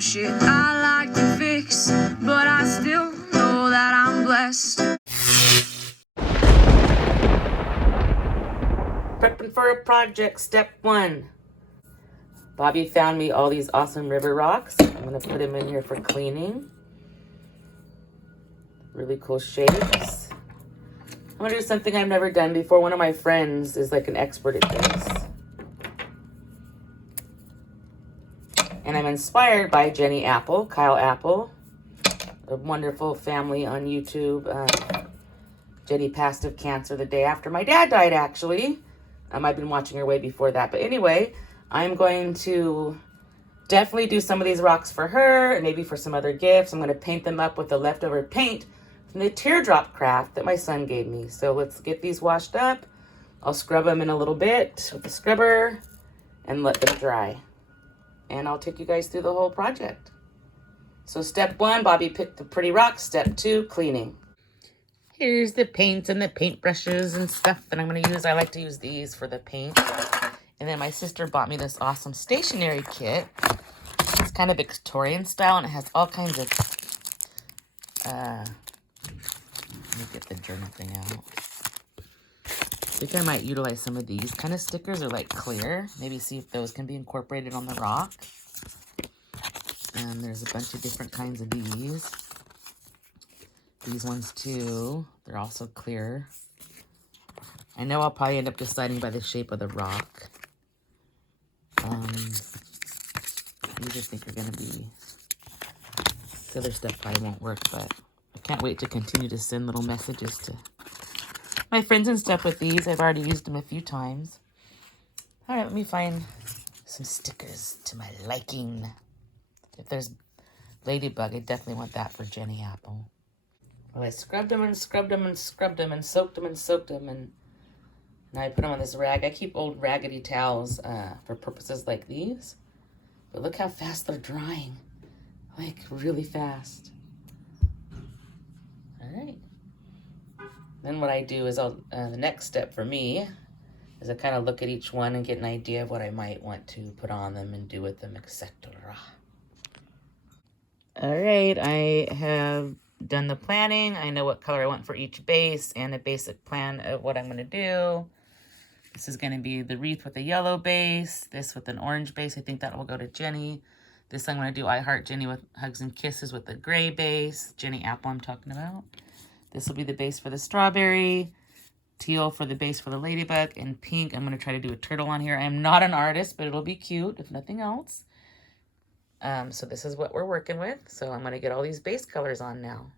shit I like to fix, but I still know that I'm blessed. Prepping for a project, step 1. Bobby found me all these awesome river rocks. I'm gonna put them in here for cleaning. Really cool shapes. I'm gonna do something I've never done before. One of my friends is like an expert at this. And I'm inspired by Jenny Apple, Kyle Apple, a wonderful family on YouTube. Jenny passed of cancer the day after my dad died, actually. I've been watching her way before that. But anyway, I'm going to definitely do some of these rocks for her and maybe for some other gifts. I'm going to paint them up with the leftover paint from the teardrop craft that my son gave me. So let's get these washed up. I'll scrub them in a little bit with the scrubber and let them dry. And I'll take you guys through the whole project. So step 1, Bobby picked the pretty rocks. Step 2, cleaning. Here's the paints and the paintbrushes and stuff that I'm going to use. I like to use these for the paint. And then my sister bought me this awesome stationery kit. It's kind of Victorian style, and it has all kinds of... let me get the journal thing out. I think I might utilize some of these kind of stickers. They're like clear. Maybe see if those can be incorporated on the rock. And there's a bunch of different kinds of these. These ones too. They're also clear. I know I'll probably end up deciding by the shape of the rock. These I think are going to be... This other stuff probably won't work, but I can't wait to continue to send little messages to my friends and stuff with these. I've already used them a few times. All right, let me find some stickers to my liking. If there's Ladybug, I definitely want that for Jenny Apple. Well, I scrubbed them and scrubbed them and scrubbed them and soaked them and soaked them, and now I put them on this rag. I keep old raggedy towels for purposes like these. But look how fast they're drying. Like, really fast. All right. Then what I do is the next step for me is I kind of look at each one and get an idea of what I might want to put on them and do with them, etc. All right, I have done the planning. I know what color I want for each base and a basic plan of what I'm going to do. This is going to be the wreath with a yellow base, this with an orange base. I think that will go to Jenny. This I'm going to do I Heart Jenny with Hugs and Kisses with the gray base. Jenny Apple I'm talking about. This will be the base for the strawberry. Teal for the base for the ladybug. And pink, I'm going to try to do a turtle on here. I am not an artist, but it'll be cute if nothing else. So this is what we're working with. So I'm going to get all these base colors on now.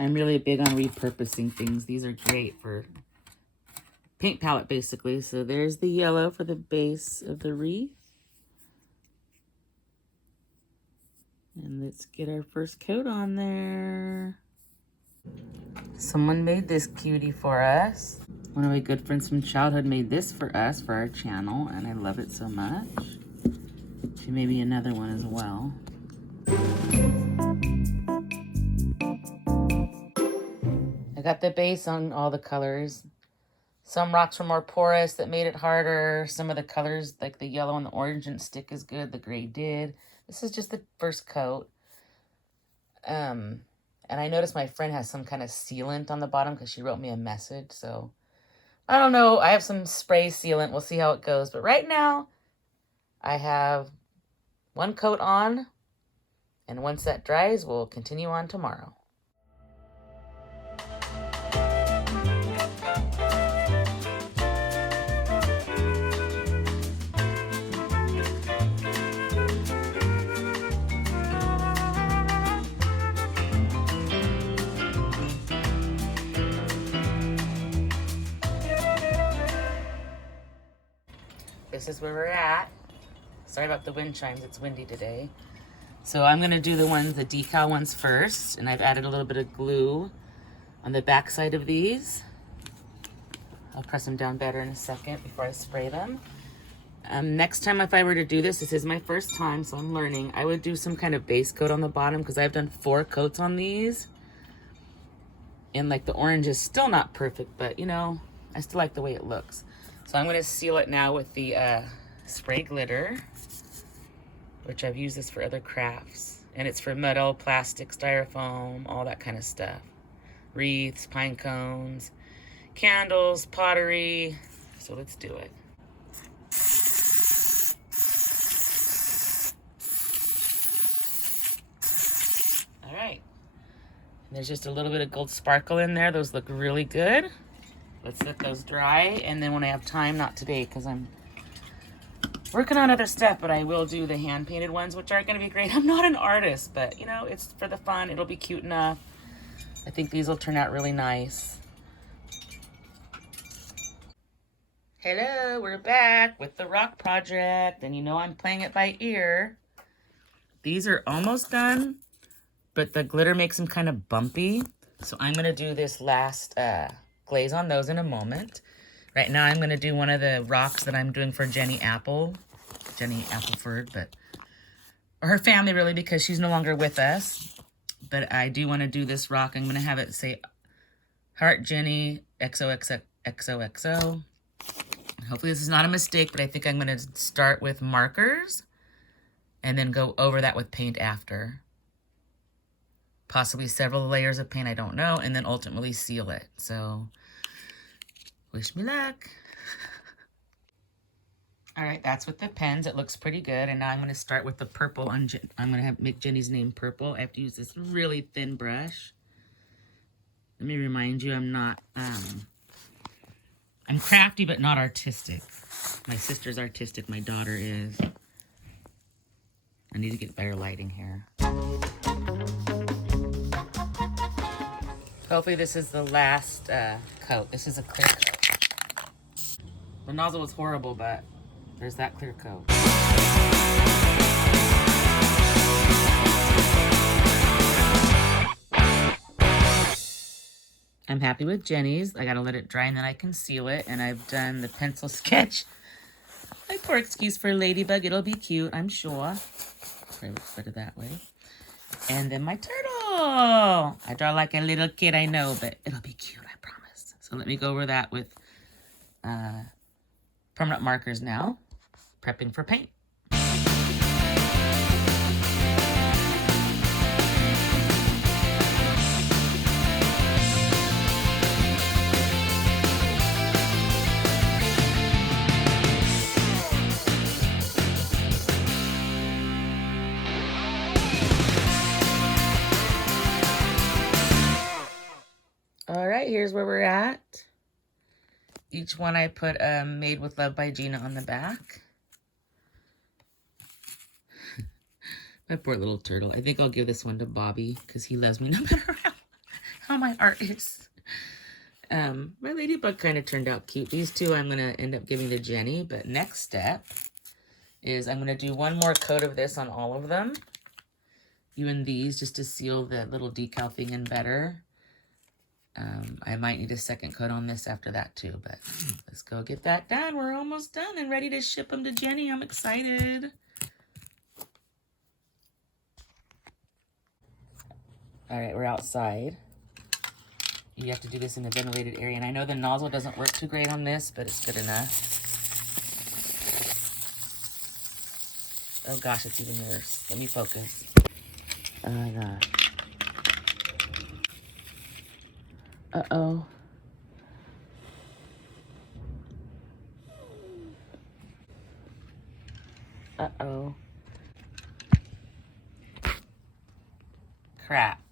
I'm really big on repurposing things. These are great for paint palette, basically. So there's the yellow for the base of the wreath. And let's get our first coat on there. Someone made this cutie for us. One of my good friends from childhood made this for us, for our channel, and I love it so much. She made me another one as well. I got the base on all the colors. Some rocks were more porous that made it harder. Some of the colors, like the yellow and the orange, didn't stick as good. The gray did. This is just the first coat. And I noticed my friend has some kind of sealant on the bottom because she wrote me a message. So, I don't know. I have some spray sealant. We'll see how it goes. But right now, I have one coat on. And once that dries, we'll continue on tomorrow. This is where we're at. Sorry about the wind chimes, it's windy today. So I'm gonna do the decal ones first, and I've added a little bit of glue on the back side of these. I'll press them down better in a second before I spray them. Next time if I were to do this, this is my first time, so I'm learning. I would do some kind of base coat on the bottom because I've done 4 coats on these. And like the orange is still not perfect, but you know, I still like the way it looks. So I'm going to seal it now with the spray glitter, which I've used this for other crafts. And it's for metal, plastic, styrofoam, all that kind of stuff. Wreaths, pine cones, candles, pottery. So let's do it. All right. And there's just a little bit of gold sparkle in there. Those look really good. Let's let those dry. And then when I have time, not today because I'm working on other stuff, but I will do the hand-painted ones, which are going to be great. I'm not an artist, but, you know, it's for the fun. It'll be cute enough. I think these will turn out really nice. Hello, we're back with the rock project, and you know I'm playing it by ear. These are almost done, but the glitter makes them kind of bumpy. So I'm going to do this last glaze on those in a moment. Right now I'm going to do one of the rocks that I'm doing for Jenny Appleford, but or her family really, because she's no longer with us. But I do want to do this rock. I'm going to have it say Heart Jenny XOXOXO. Hopefully this is not a mistake, but I think I'm going to start with markers and then go over that with paint after. Possibly several layers of paint, I don't know, and then ultimately seal it. So wish me luck. All right, that's with the pens. It looks pretty good. And now I'm going to start with the purple. I'm going to make Jenny's name purple. I have to use this really thin brush. Let me remind you, I'm not, I'm crafty but not artistic. My sister's artistic, my daughter is. I need to get better lighting here. Hopefully this is the last coat. This is a clear coat. The nozzle was horrible, but there's that clear coat. I'm happy with Jenny's. I gotta let it dry and then I can seal it. And I've done the pencil sketch. My poor excuse for Ladybug. It'll be cute, I'm sure. Probably looks better that way. And then my turtle. I draw like a little kid, I know, but it'll be cute, I promise. So let me go over that with permanent markers now. Prepping for paint. All right, here's where we're at. Each one I put Made with Love by Gina on the back. My poor little turtle. I think I'll give this one to Bobby because he loves me no matter how my art is. My ladybug kind of turned out cute. These two I'm going to end up giving to Jenny. But next step is I'm going to do one more coat of this on all of them. Even these, just to seal the little decal thing in better. I might need a second coat on this after that too, but let's go get that done. We're almost done and ready to ship them to Jenny. I'm excited. All right, we're outside. You have to do this in a ventilated area, and I know the nozzle doesn't work too great on this, but it's good enough. Oh gosh, it's even worse. Let me focus. Oh my gosh. Uh-oh. Uh-oh. Crap.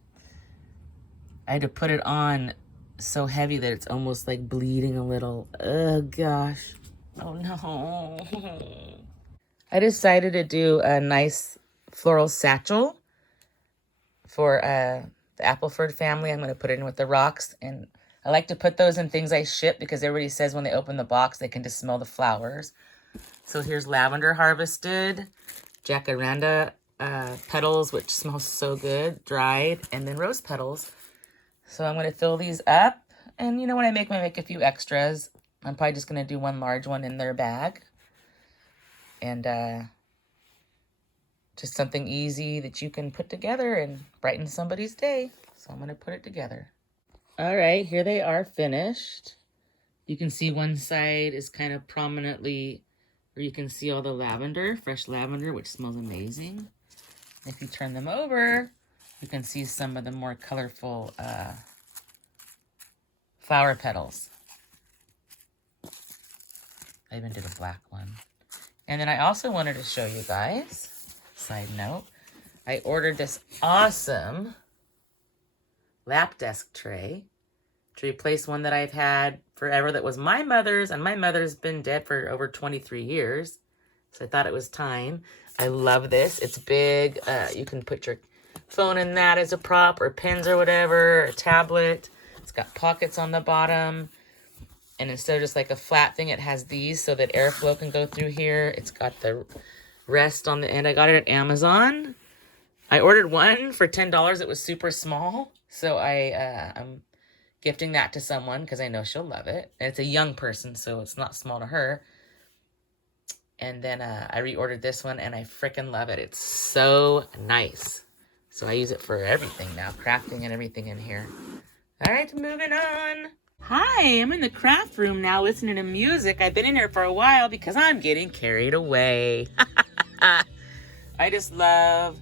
I had to put it on so heavy that it's almost like bleeding a little. Oh gosh. Oh no. I decided to do a nice floral satchel for the Appleford family. I'm going to put it in with the rocks. And I like to put those in things I ship because everybody says when they open the box, they can just smell the flowers. So here's lavender harvested, jacaranda petals, which smells so good, dried, and then rose petals. So I'm going to fill these up. And you know, when I make a few extras, I'm probably just going to do one large one in their bag. And just something easy that you can put together and brighten somebody's day. So I'm going to put it together. All right, here they are finished. You can see one side is kind of prominently, where you can see all the lavender, fresh lavender, which smells amazing. If you turn them over, you can see some of the more colorful flower petals. I even did a black one. And then I also wanted to show you guys, side note, I ordered this awesome lap desk tray to replace one that I've had forever that was my mother's, and my mother's been dead for over 23 years. So I thought it was time. I love this. It's big. You can put your phone in that as a prop, or pens or whatever, or a tablet. It's got pockets on the bottom. And instead of just like a flat thing, it has these so that airflow can go through here. It's got the rest on the end. I got it at Amazon. I ordered one for $10. It was super small. So I'm gifting that to someone because I know she'll love it. And it's a young person, so it's not small to her. And then I reordered this one, and I freaking love it. It's so nice. So I use it for everything now, crafting and everything in here. All right, moving on. Hi, I'm in the craft room now listening to music. I've been in here for a while because I'm getting carried away. I just love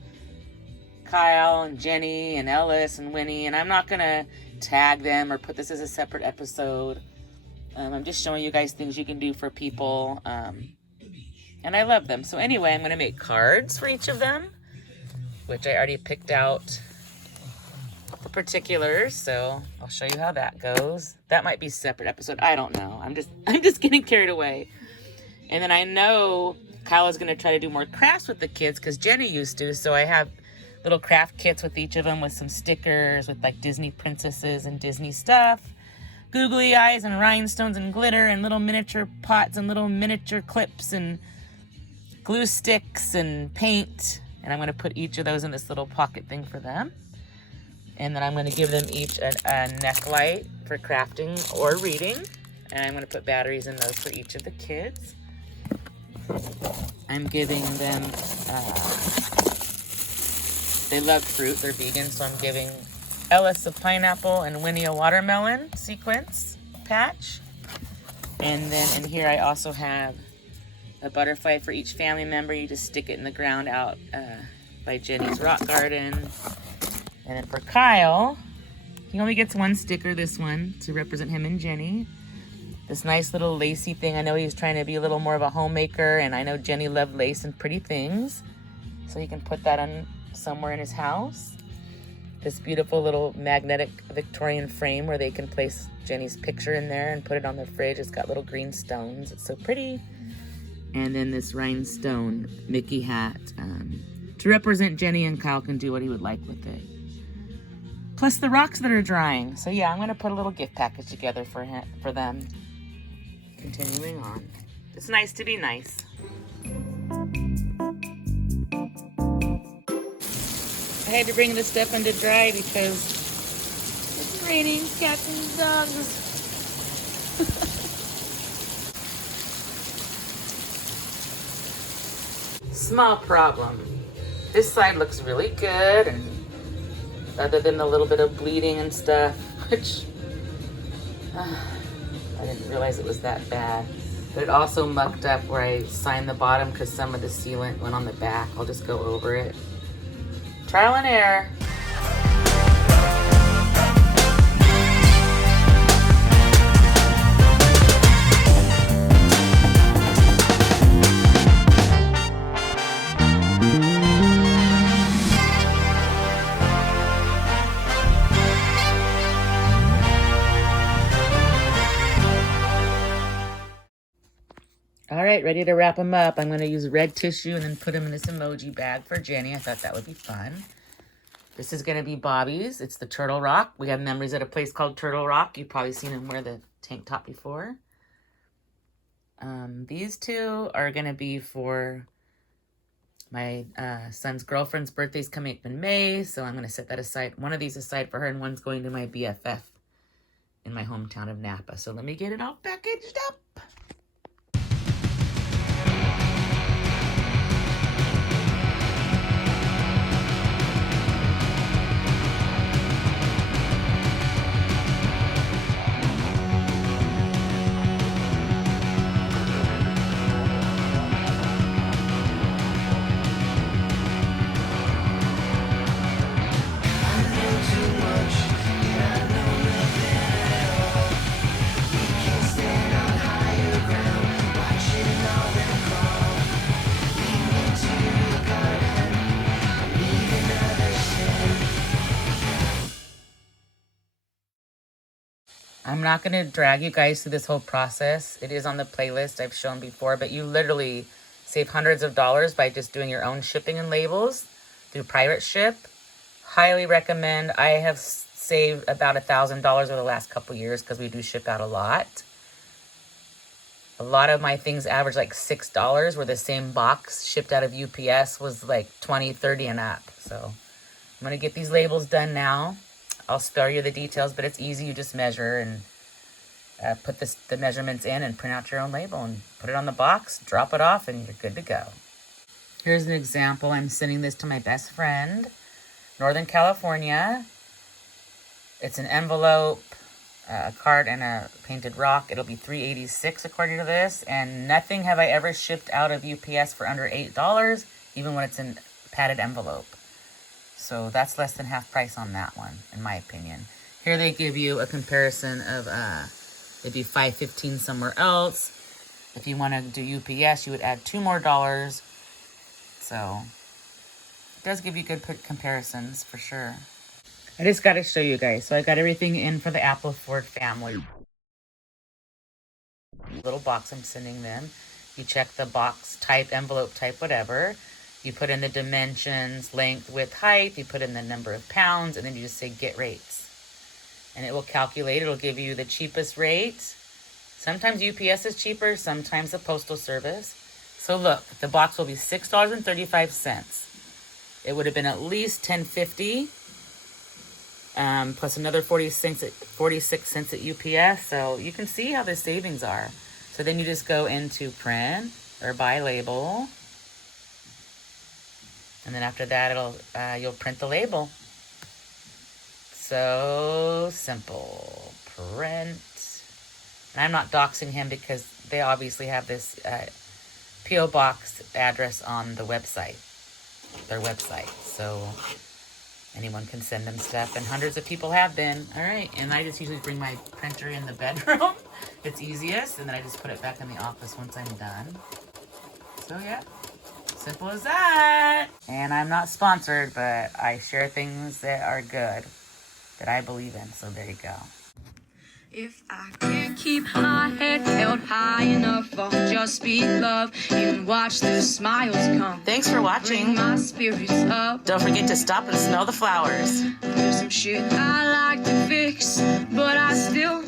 Kyle and Jenny and Ellis and Winnie, and I'm not going to tag them or put this as a separate episode. I'm just showing you guys things you can do for people, and I love them. So anyway, I'm going to make cards for each of them, which I already picked out the particulars, so I'll show you how that goes. That might be a separate episode. I don't know. I'm just getting carried away. And then I know Kyle is going to try to do more crafts with the kids because Jenny used to, so I have little craft kits with each of them with some stickers with like Disney princesses and Disney stuff, googly eyes and rhinestones and glitter and little miniature pots and little miniature clips and glue sticks and paint. And I'm going to put each of those in this little pocket thing for them. And then I'm going to give them each a neck light for crafting or reading. And I'm going to put batteries in those for each of the kids. I'm giving them, they love fruit, they're vegan, so I'm giving Ellis a pineapple and Winnie a watermelon sequence patch. And then in here I also have a butterfly for each family member. You just stick it in the ground out by Jenny's rock garden. And then for Kyle, he only gets one sticker, this one, to represent him and Jenny. This nice little lacy thing. I know he's trying to be a little more of a homemaker, and I know Jenny loved lace and pretty things. So he can put that on somewhere in his house. This beautiful little magnetic Victorian frame where they can place Jenny's picture in there and put it on the fridge. It's got little green stones. It's so pretty. And then this rhinestone Mickey hat to represent Jenny, and Kyle can do what he would like with it. Plus the rocks that are drying. So yeah, I'm going to put a little gift package together for them. Continuing on. It's nice to be nice. I had to bring this stuff in to dry because it's raining cats and dogs. Small problem. This side looks really good, and other than the little bit of bleeding and stuff, which I didn't realize it was that bad. But it also mucked up where I signed the bottom because some of the sealant went on the back. I'll just go over it. Trial and error. All right, ready to wrap them up. I'm going to use red tissue and then put them in this emoji bag for Jenny. I thought that would be fun. This is going to be Bobby's. It's the Turtle Rock. We have memories at a place called Turtle Rock. You've probably seen him wear the tank top before. These two are going to be for my son's girlfriend's birthday's coming up in May, so I'm going to set that aside. One of these aside for her, and one's going to my BFF in my hometown of Napa. So let me get it all packaged up. not going to drag you guys through this whole process. It is on the playlist I've shown before, but you literally save hundreds of dollars by just doing your own shipping and labels through private ship. Highly recommend. I have saved about $1,000 over the last couple years because we do ship out a lot. A lot of my things average like $6, where the same box shipped out of UPS was like $20, $30 and up. So I'm going to get these labels done now. I'll spare you the details, but it's easy. You just measure and put the measurements in and print out your own label and put it on the box, drop it off, and you're good to go. Here's an example. I'm sending this to my best friend, Northern California. It's an envelope, a card, and a painted rock. It'll be $3.86 according to this, and nothing have I ever shipped out of UPS for under $8, even when it's in padded envelope. So that's less than half price on that one, in my opinion. Here they give you a comparison of, it'd be $5.15 somewhere else. If you want to do UPS, you would add $2 more. So it does give you good comparisons for sure. I just got to show you guys. So I got everything in for the Appleford family. Little box I'm sending them. You check the box type, envelope type, whatever. You put in the dimensions, length, width, height. You put in the number of pounds, and then you just say get rates. And it will calculate. It'll give you the cheapest rate. Sometimes UPS is cheaper, sometimes the Postal Service. So look, the box will be $6.35. It would have been at least $10.50. Plus another 46 cents at UPS. So you can see how the savings are. So then you just go into print or buy label. And then after that, you'll print the label. So simple. Print. And I'm not doxing him because they obviously have this P.O. box address on the website. Their website. So anyone can send them stuff, and hundreds of people have been. All right, and I just usually bring my printer in the bedroom. It's easiest, and then I just put it back in the office once I'm done. So yeah, simple as that. And I'm not sponsored, but I share things that are good, that I believe in, so there you go. If I can't keep my head held high enough, I'll just be love and watch the smiles come. Thanks for watching. Bring my spirits up. Don't forget to stop and smell the flowers. There's some shit I like to fix, but I still